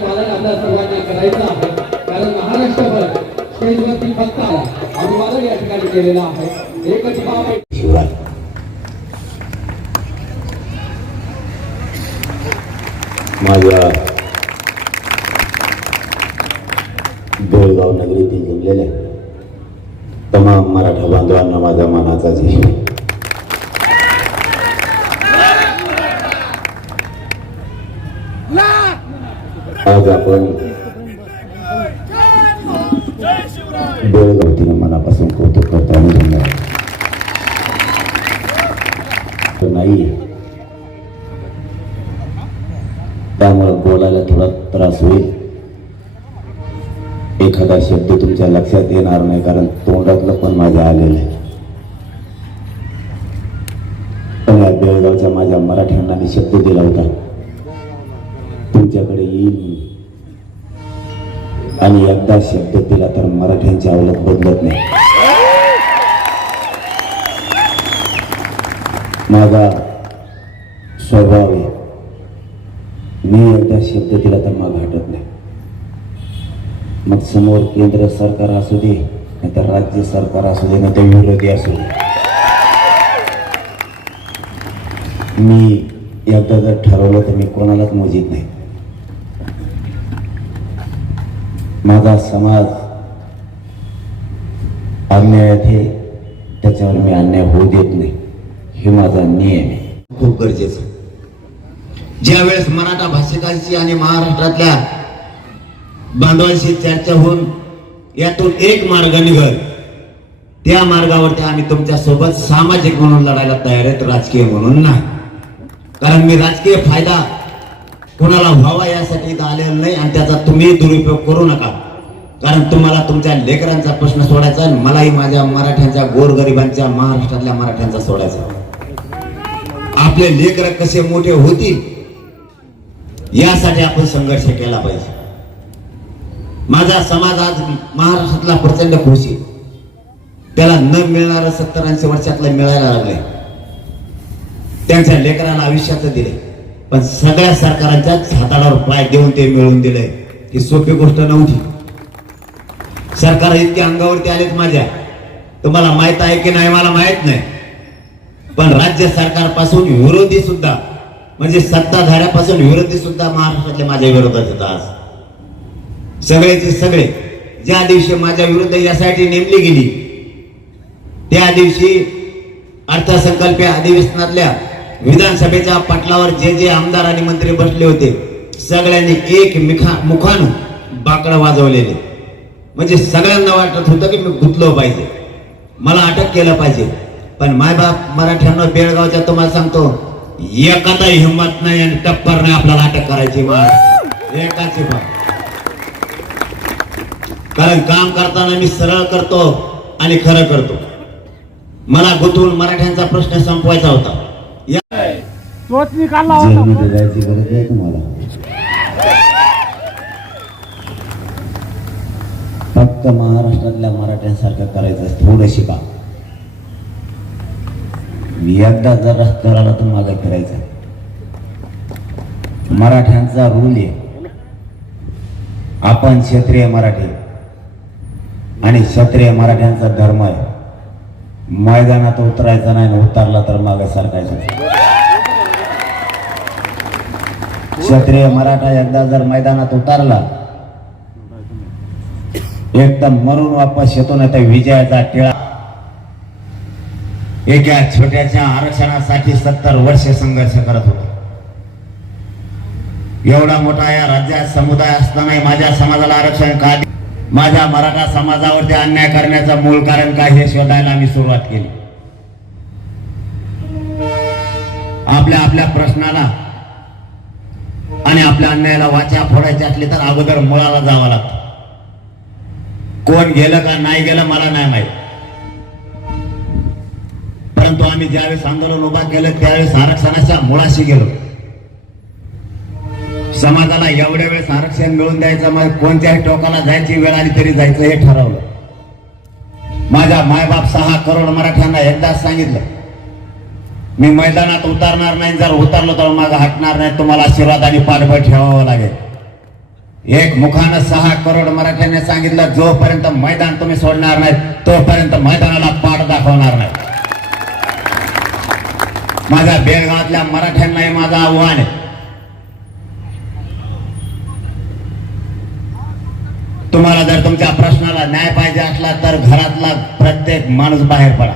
सर्वांना करायचा आहे. कारण महाराष्ट्रभर स्टेजवरती फक्त अभिवादन या ठिकाणी केलेला आहे. एकच बाब माझ्या बेळगाव नगरीतील जमलेल्या तमाम मराठा बांधवांना माझ्या मानाचा झेल आज आपण बेळगावतीनं मनापासून कौतुक करतो आणि धन्यवाद तर नाही त्यामुळं बोलायला थोडा त्रास होईल एखादा शब्द तुमच्या लक्षात येणार नाही कारण तोंडातलं पण माझ्या आलेलं आहे पण या बेळगावच्या माझ्या मराठ्यांना मी शब्द दिला होता तुमच्याकडे येईल मी. आणि एकदा शब्द दिला तर मराठ्यांची आवडत बदलत नाही. माझा स्वभाव आहे मी एकदा शब्द दिला तर मला हटत नाही. मग समोर केंद्र सरकार असू दे नाही तर राज्य सरकार असू दे नाही तर विरोधी असू दे. मी एकदा जर ठरवलं तर मी कोणालाच मोजित नाही. माझा समाज अन्यायात आहे त्याच्यावर मी अन्याय होऊ देत नाही. हे माझा नियम आहे. खूप गरजेचं ज्यावेळेस ज्या वेळेस मराठा भाषिकांची आणि महाराष्ट्रातल्या बांधवांशी चर्चा होऊन यातून एक मार्ग निघल त्या मार्गावरती आम्ही तुमच्यासोबत सामाजिक म्हणून लढायला तयार आहेत राजकीय म्हणून नाही. कारण मी राजकीय फायदा कोणाला व्हावा यासाठी इथं आलेला नाही आणि त्याचा तुम्ही दुरुपयोग करू नका. कारण तुम्हाला तुमच्या लेकरांचा प्रश्न सोडायचा आणि मलाही माझ्या मराठ्यांच्या गोरगरिबांच्या महाराष्ट्रातल्या मराठ्यांचा सोडायचा. आपले लेकर कसे मोठे होतील यासाठी आपण संघर्ष केला पाहिजे. माझा समाज आज महाराष्ट्रातला प्रचंड खुश आहे. त्याला न मिळणारं सत्तर ऐंशी वर्षातलं मिळायला लागलंय. त्यांच्या लेकराला आयुष्याचं दिलंय. पण सगळ्या सरकारांच्याच हाताळावर पाय देऊन ते मिळवून दिलंय ही सोपी गोष्ट नव्हती. सरकार इतके अंगावरती आलेत माझ्या. तुम्हाला माहीत आहे की नाही मला माहीत नाही. पण राज्य सरकारपासून विरोधी सुद्धा म्हणजे सत्ताधाऱ्यापासून विरोधी सुद्धा महाराष्ट्रातले माझ्या विरोधात येतात आज. सगळेचे सगळे ज्या दिवशी माझ्या विरुद्ध यासाठी नेमली गेली त्या दिवशी अर्थसंकल्पीय अधिवेशनातल्या विधानसभेच्या पटलावर जे जे आमदार आणि मंत्री बसले होते सगळ्यांनी एक मिखा मुखानं बाकडं वाजवलेले. म्हणजे सगळ्यांना वाटत होतं की मी गुंतलो पाहिजे. मला अटक केलं पाहिजे. पण मायबाप मराठ्यांना बेळगावच्या तुम्हाला सांगतो एकाचा हिंमत नाही आणि टप्पर नाही आपल्याला अटक करायची महाराज एकाची बा कारण काम करताना मी सरळ करतो आणि खरं करतो. मला गुंतवून मराठ्यांचा प्रश्न संपवायचा होता. तोच निकाल होता. जेलमध्ये जायची गरज आहे तुम्हाला. फक्त महाराष्ट्रातल्या मराठ्यांसारखं करायचं थोडं शिका मी एकदा जर करायला तर मागे फिरायचं. मराठ्यांचा रूल आहे. आपण क्षत्रिय मराठी. आणि क्षत्रिय मराठ्यांचा धर्म आहे. मैदानात उतरायचा नाही उतरला तर मागे सरकायचं. क्षत्रिय मराठा एकदा जर मैदानात उतरला एकदम मरून वापस येतो ना तर विजयाचा टिळा. एका छोट्याच्या आरक्षणासाठी सत्तर वर्ष संघर्ष करत होतो. एवढा मोठा या राज्यात समुदाय असतानाही माझ्या समाजाला आरक्षण का माझ्या मराठा समाजावरती अन्याय करण्याचं मूळ कारण काय हे शोधायला आम्ही सुरुवात केली. आपल्या आपल्या प्रश्नाला आणि आपल्या अन्यायाला वाचा फोडायची असले तर अगोदर मुळाला जावं लागतं. कोण गेलं का नाही गेलं मला नाही माहीत. परंतु आम्ही ज्यावेळेस आंदोलन उभा केलं त्यावेळेस आरक्षणाच्या मुळाशी गेलो. समाजाला एवढ्या वेळेस आरक्षण मिळवून द्यायचं मग कोणत्याही टोकाला जायची वेळ आली तरी जायचं हे ठरवलं. माझ्या मायबाप सहा करोड मराठ्यांना एकदाच सांगितलं. मी मैदानात उतरणार नाही जर उतरलो तर मागं हटणार नाही. तुम्हाला आशीर्वाद आणि पाठबळ ठेवावं लागेल. एक मुखानं सहा करोड मराठ्यांनी सांगितलं जोपर्यंत मैदान तुम्ही सोडणार नाही तोपर्यंत मैदानाला पाठ दाखवणार नाही. माझ्या बेळगावातल्या मराठ्यांनाही माझं आव्हान आहे. तुम्हाला जर तुमच्या प्रश्नाला न्याय पाहिजे असला तर घरातला प्रत्येक माणूस बाहेर पडा.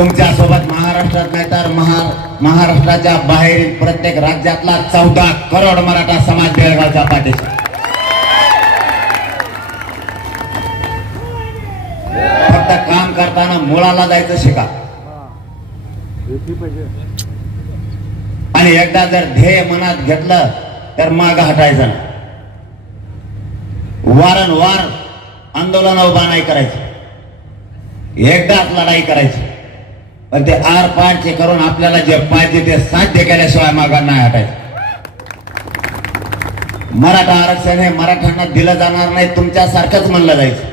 तुमच्यासोबत महाराष्ट्रात नाही तर महा महाराष्ट्राच्या बाहेरील प्रत्येक राज्यातला चौदा करोड मराठा समाज बेळगावच्या पाठीशी. फक्त काम करताना मुळाला जायचं शिका. आणि एकदा जर ध्येय मनात घेतलं तर माग हटायचं ना वारंवार आंदोलन उभा नाही करायचं. एकदाच लढाई करायची. पण ते आर पारचे करून आपल्याला जे पाहिजे ते साध्य केल्याशिवाय मागा नाही हटायचं. मराठा आरक्षण हे मराठ्यांना दिलं जाणार नाही तुमच्यासारखंच म्हणलं जायचं.